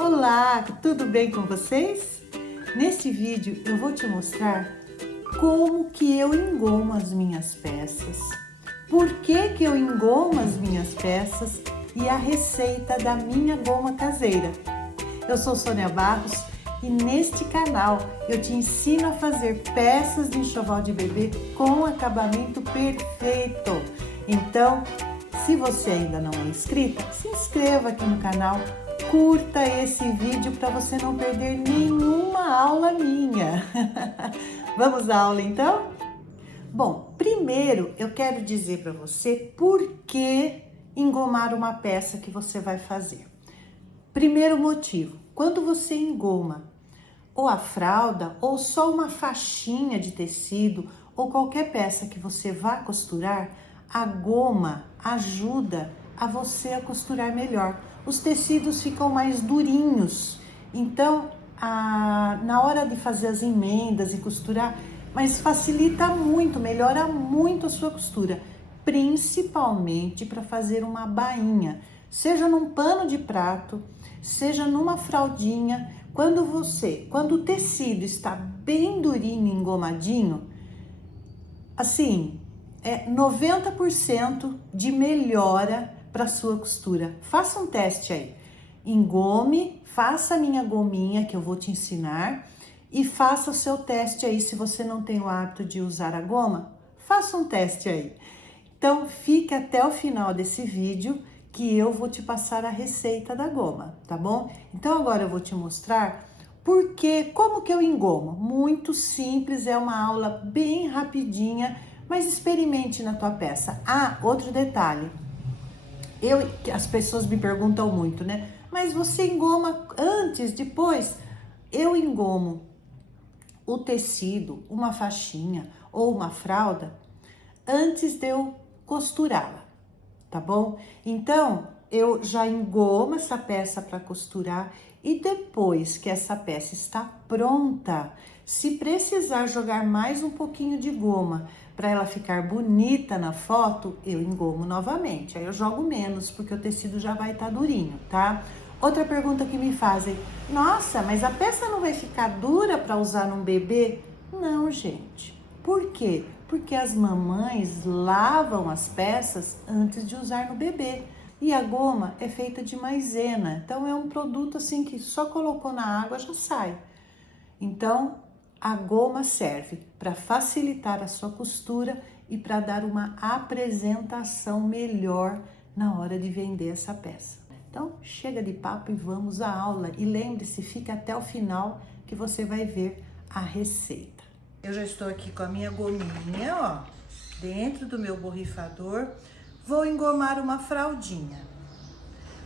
Olá, tudo bem com vocês? Nesse vídeo eu vou te mostrar como que eu engomo as minhas peças, por que que eu engomo as minhas peças e a receita da minha goma caseira. Eu sou Sônia Barros e neste canal eu te ensino a fazer peças de enxoval de bebê com acabamento perfeito. Então, se você ainda não é inscrita, se inscreva aqui no canal, curta esse vídeo para você não perder nenhuma aula minha. Vamos à aula então? Bom, primeiro eu quero dizer para você por que engomar uma peça que você vai fazer. Primeiro motivo, quando você engoma ou a fralda ou só uma faixinha de tecido ou qualquer peça que você vá costurar, a goma ajuda a você a costurar melhor. Os tecidos ficam mais durinhos, então na hora de fazer as emendas e costurar, mas facilita muito, melhora muito a sua costura, principalmente para fazer uma bainha, seja num pano de prato, seja numa fraldinha. Quando o tecido está bem durinho, engomadinho, assim, é 90% de melhora para sua costura. Faça um teste aí. Engome, faça a minha gominha que eu vou te ensinar e faça o seu teste aí. Se você não tem o hábito de usar a goma, faça um teste aí. Então, fique até o final desse vídeo que eu vou te passar a receita da goma, tá bom? Então, agora eu vou te mostrar como que eu engomo. Muito simples, é uma aula bem rapidinha, mas experimente na tua peça. Ah, outro detalhe. As pessoas me perguntam muito, né? Mas você engoma antes, depois? Eu engomo o tecido, uma faixinha ou uma fralda, antes de eu costurá-la, tá bom? Então, eu já engomo essa peça para costurar e depois que essa peça está pronta, se precisar jogar mais um pouquinho de goma para ela ficar bonita na foto, eu engomo novamente. Aí eu jogo menos porque o tecido já vai estar durinho, tá? Outra pergunta que me fazem: nossa, mas a peça não vai ficar dura para usar num bebê? Não, gente. Por quê? Porque as mamães lavam as peças antes de usar no bebê. E a goma é feita de maisena, então é um produto assim que só colocou na água já sai. Então, a goma serve para facilitar a sua costura e para dar uma apresentação melhor na hora de vender essa peça. Então, chega de papo e vamos à aula. E lembre-se, fique até o final que você vai ver a receita. Eu já estou aqui com a minha gominha, ó, dentro do meu borrifador. Vou engomar uma fraldinha.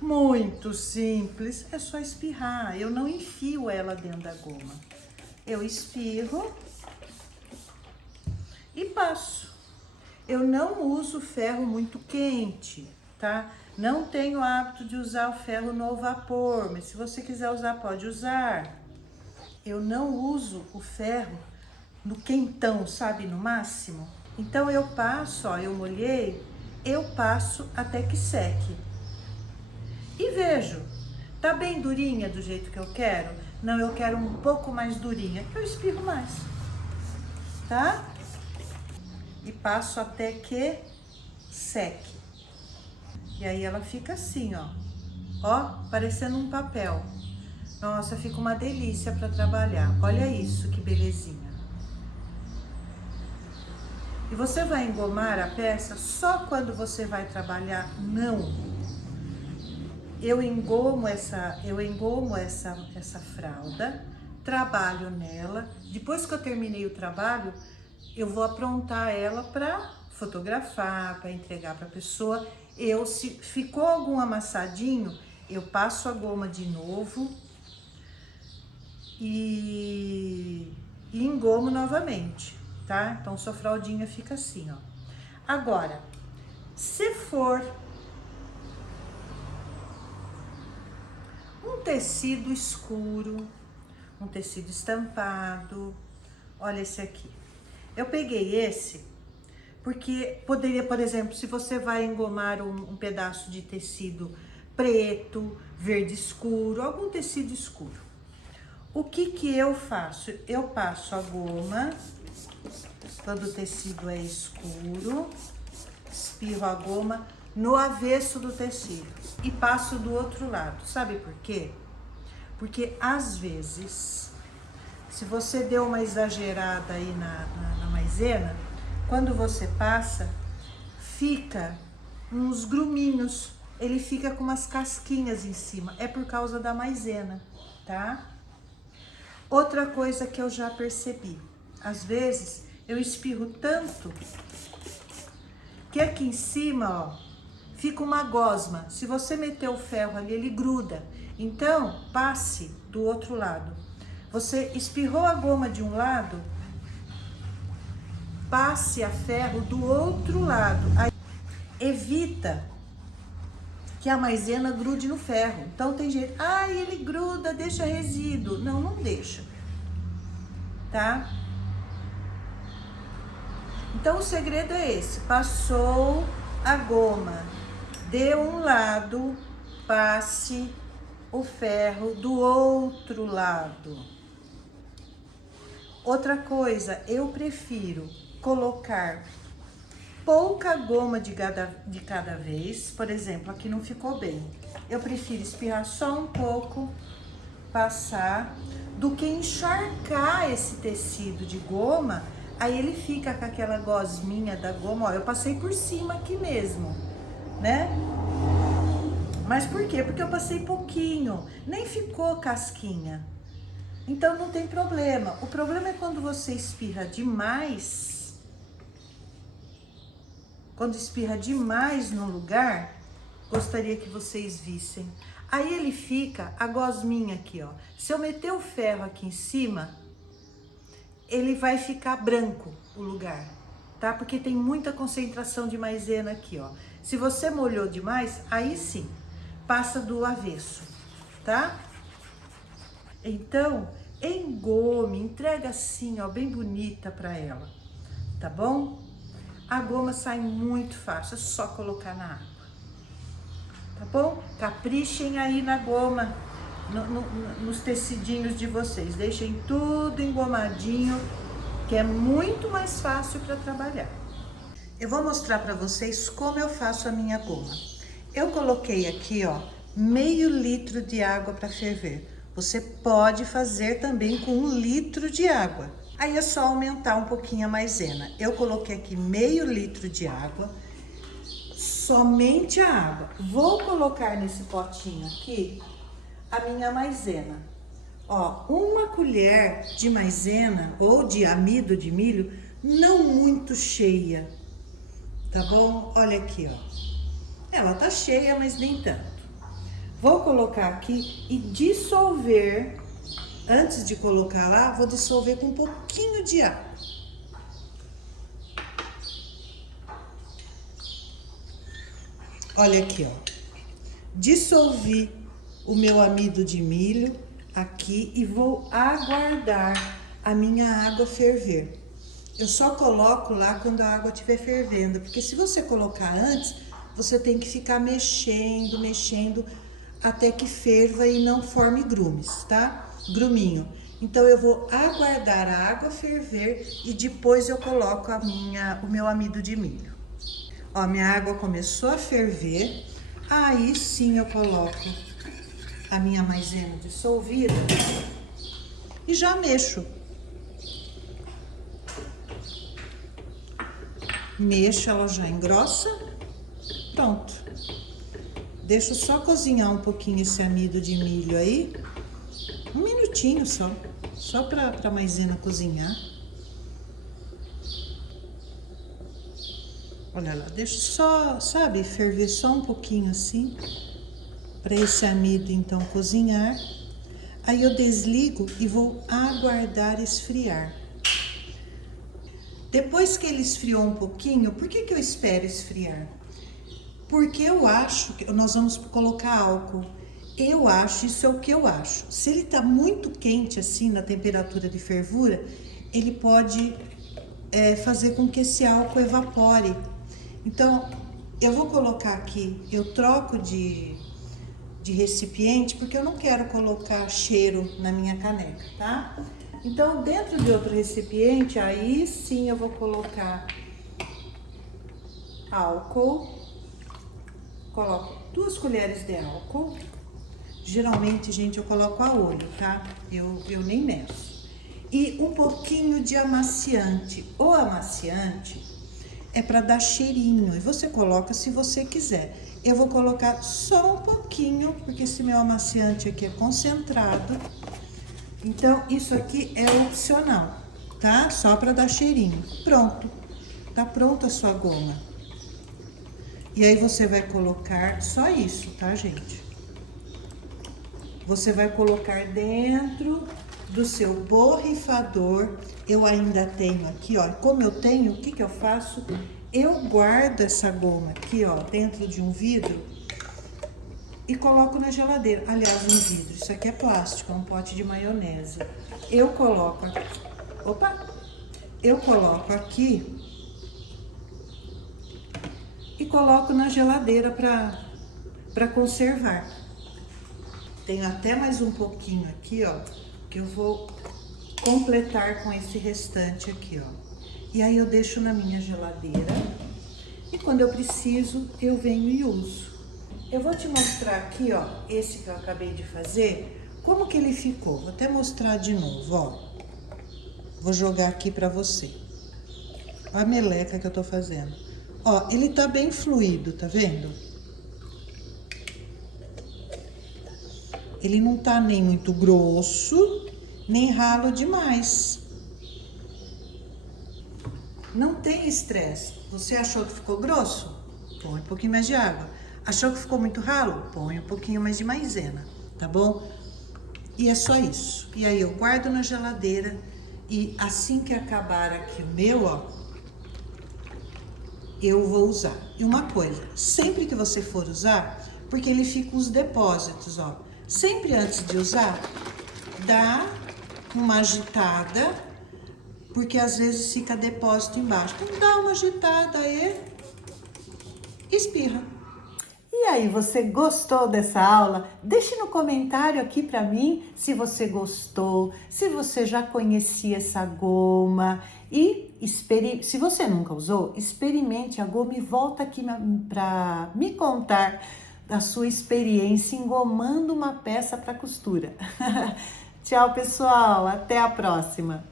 Muito simples, é só espirrar. Eu não enfio ela dentro da goma. Eu espirro e passo. Eu não uso ferro muito quente, tá? Não tenho hábito de usar o ferro no vapor, mas se você quiser usar, pode usar. Eu não uso o ferro no quentão, sabe, no máximo. Então eu passo, ó, eu molhei, eu passo até que seque. E vejo, tá bem durinha do jeito que eu quero? Não, eu quero um pouco mais durinha, eu espirro mais, tá? E passo até que seque. E aí ela fica assim, ó, parecendo um papel. Nossa, fica uma delícia para trabalhar. Olha isso, que belezinha. E você vai engomar a peça só quando você vai trabalhar? Não. Eu engomo essa fralda, trabalho nela. Depois que eu terminei o trabalho, eu vou aprontar ela para fotografar, para entregar para a pessoa. Se ficou algum amassadinho, eu passo a goma de novo e engomo novamente, tá? Então, sua fraldinha fica assim, ó. Agora, se for um tecido escuro, um tecido estampado, olha esse aqui. Eu peguei esse porque poderia, por exemplo, se você vai engomar um pedaço de tecido preto, verde escuro, algum tecido escuro. O que que eu faço? Eu passo a goma, quando o tecido é escuro, espirro a goma no avesso do tecido e passo do outro lado. Sabe por quê? Porque às vezes, se você deu uma exagerada aí na maisena, quando você passa, fica uns gruminhos, ele fica com umas casquinhas em cima, é por causa da maisena, tá? Outra coisa que eu já percebi, às vezes eu espirro tanto que aqui em cima, ó, fica uma gosma. Se você meter o ferro ali, ele gruda. Então, passe do outro lado. Você espirrou a goma de um lado, passe a ferro do outro lado. Aí, evita que a maisena grude no ferro. Então tem gente, ele gruda, deixa resíduo. Não, não deixa, tá? Então o segredo é esse: passou a goma de um lado, passe o ferro do outro lado. Outra coisa, eu prefiro colocar pouca goma de cada vez. Por exemplo, aqui não ficou bem. Eu prefiro espirrar só um pouco, passar, do que encharcar esse tecido de goma. Aí ele fica com aquela gosminha da goma. Ó, eu passei por cima aqui mesmo, né? Mas por quê? Porque eu passei pouquinho, nem ficou casquinha. Então não tem problema. O problema é quando você espirra demais. Quando espirra demais no lugar, gostaria que vocês vissem. Aí ele fica, a gosminha aqui, ó. Se eu meter o ferro aqui em cima, ele vai ficar branco o lugar, tá? Porque tem muita concentração de maisena aqui, ó. Se você molhou demais, aí sim, passa do avesso, tá? Então, engome, entrega assim, ó, bem bonita pra ela, tá bom? A goma sai muito fácil, é só colocar na água, tá bom? Caprichem aí na goma, nos tecidinhos de vocês, deixem tudo engomadinho, que é muito mais fácil para trabalhar. Eu vou mostrar para vocês como eu faço a minha goma. Eu coloquei aqui, ó, meio litro de água para ferver. Você pode fazer também com 1 litro de água. Aí é só aumentar um pouquinho a maisena. Eu coloquei aqui meio litro de água, somente a água. Vou colocar nesse potinho aqui a minha maisena. Ó, 1 colher de maisena ou de amido de milho, não muito cheia, tá bom? Olha aqui, ó. Ela tá cheia, mas nem tanto. Vou colocar aqui e dissolver. Antes de colocar lá, vou dissolver com um pouquinho de água. Olha aqui, ó. Dissolvi o meu amido de milho aqui e vou aguardar a minha água ferver. Eu só coloco lá quando a água estiver fervendo, porque se você colocar antes, você tem que ficar mexendo, mexendo até que ferva e não forme grumes, tá? Gruminho. Então eu vou aguardar a água ferver e depois eu coloco o meu amido de milho. Ó, minha água começou a ferver, aí sim eu coloco a minha maisena dissolvida e já mexo. Mexo, ela já engrossa, pronto. Deixo só cozinhar um pouquinho esse amido de milho aí. 1 minutinho só pra maisena cozinhar. Olha lá, deixo só, sabe, ferver só um pouquinho assim, para esse amido então cozinhar. Aí eu desligo e vou aguardar esfriar. Depois que ele esfriou um pouquinho, por que eu espero esfriar? Porque eu acho que nós vamos colocar álcool. Eu acho, isso é o que eu acho. Se ele tá muito quente assim, na temperatura de fervura, ele pode fazer com que esse álcool evapore. Então, eu vou colocar aqui, eu troco de de recipiente, porque eu não quero colocar cheiro na minha caneca, tá? Então, dentro de outro recipiente, aí sim eu vou colocar álcool. Coloco 2 colheres de álcool. Geralmente, gente, eu coloco a olho, tá? Eu nem meço. E um pouquinho de amaciante. O amaciante é para dar cheirinho, e você coloca se você quiser. Eu vou colocar só um pouquinho, porque esse meu amaciante aqui é concentrado. Então, isso aqui é opcional, tá? Só para dar cheirinho. Pronto. Tá pronta a sua goma. E aí você vai colocar só isso, tá, gente? Você vai colocar dentro do seu borrifador. Eu ainda tenho aqui, ó. Como eu tenho, o que que eu faço? Eu guardo essa goma aqui, ó, dentro de um vidro e coloco na geladeira. Aliás, um vidro. Isso aqui é plástico, é um pote de maionese. Eu coloco aqui. Opa! Eu coloco aqui e coloco na geladeira para conservar. Tenho até mais um pouquinho aqui, ó, que eu vou completar com esse restante aqui, ó. E aí eu deixo na minha geladeira e quando eu preciso, eu venho e uso. Eu vou te mostrar aqui, ó, esse que eu acabei de fazer, como que ele ficou. Vou até mostrar de novo, ó. Vou jogar aqui pra você. Olha a meleca que eu tô fazendo. Ó, ele tá bem fluido, tá vendo? Ele não tá nem muito grosso, nem ralo demais. Não tem estresse. Você achou que ficou grosso? Põe um pouquinho mais de água. Achou que ficou muito ralo? Põe um pouquinho mais de maisena, tá bom? E é só isso. E aí eu guardo na geladeira e assim que acabar aqui o meu, ó, eu vou usar. E uma coisa, sempre que você for usar, porque ele fica os depósitos, ó. Sempre antes de usar, dá uma agitada, porque às vezes fica depósito embaixo. Então dá uma agitada e espirra. E aí, você gostou dessa aula? Deixe no comentário aqui pra mim se você gostou, se você já conhecia essa goma e se você nunca usou, experimente a goma e volta aqui pra me contar da sua experiência engomando uma peça para costura. Tchau, pessoal, até a próxima.